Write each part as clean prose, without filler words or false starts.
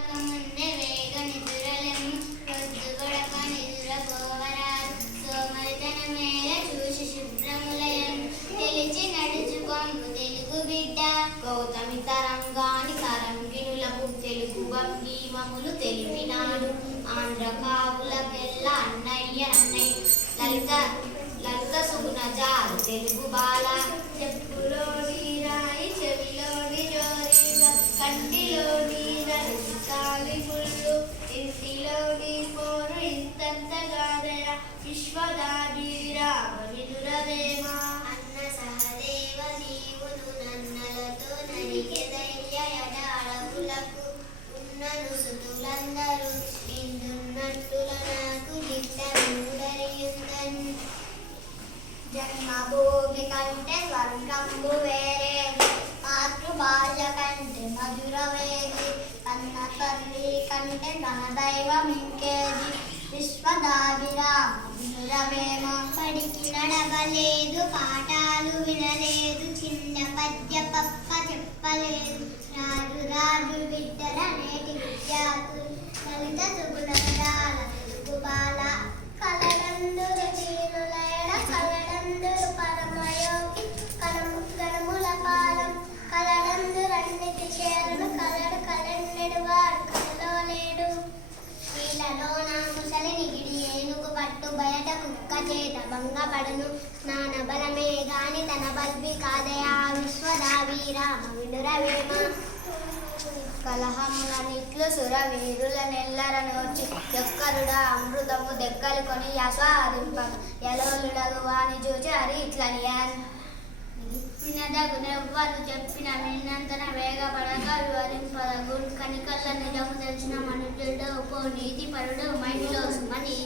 మున్నె వేగ నిదురలెమ్ము పొద్దుగొడక నిదురపోవరాదు సోమరితనమేల చూసి శుభ్రములయం తెలిచి నడుచుకొమ్ము తెలుగు బిడ్డ గౌతమి తరంగాని తరంగిణులకు తెలుగు భంగిమములు తెలిపినాడు ఆంధ్ర కావుల బెల్ల అన్నయ్య లలిత లలిత సుగుణ జాలు తెలుగు బాల చెప్పులోని రాయి చెవిలోని జోరిగా కంటిలోని రసాలి ముళ్ళు ఇంటిలోని పోరు ఇంతంతగాదరా విశ్వదాభిరామ విదురవేమ అన్న సహదేవ నీవును నన్నలతో నరికె ధైర్య యడాళవులకు ఉన్నను సుతులందరూ ఇందున్నట్టుల నాకు గిట్ట మూడరియుందన్ జన్మభూమి కంటే స్వర్గంబు వేరేది మాతృభాష కంటే మధురవేది కన్న తల్లి కంటే తన దైవం ఇంకేది విశ్వదాభిరామ వినురవేమ పడికి నడవలేదు పాఠాలు వినలేదు చిన్న పద్య పక్క చెప్పలేదు రాజు రాజు బిడ్డల నేటి విద్యార్థులు లలిత సుగుణాల తెలుగు బాల కలడందురు చీనులయడ కలడందురు పరమయోగి కనముల పాలం కలడందురన్నిటి చేరను కలడు కలెన్నెడు వాడు కలలో లేడు నీళ్ళలో నా ముసలి నిగిడి ఏనుగు పట్టు బయట కుక్క చేత భంగపడును స్నాన బలమే గాని తన బల్బి కాదయా విశ్వదాభిరామ వినురవేమ కలహముల నిట్లు సురవీరుల నెల్లరనొచ్చి యొక్కరుడ అమృతము దెక్కలు కొని ఆస్వాదింపక యలోలుడగు వాని చూచి హరి ఇట్లనియన్ వినదగునెవ్వరు చెప్పిన విన్నంతన వేగపడక వివరింపదగు కనికల్ల నిజము తెలిసిన మనుజుడు పో నీతి పరుడు మైటిలో సుమని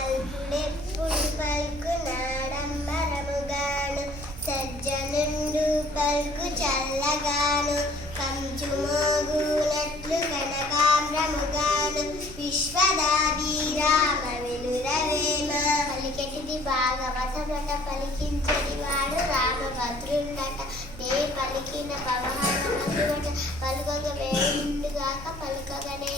అల్పుడెప్పుడు పలుకు నాడంబరముగాను సజ్జనుండు పలుకు చల్లగాను కంచు మోగునట్లు కనకాంబ్రముగాను విశ్వదాభిరామ వినురవేమ పలికెటిది భాగవతమట పలికించడి వాడు రామభద్రుండట నే పలికిన పవహనమట పలుకగ వేడుగాక పలుకగనే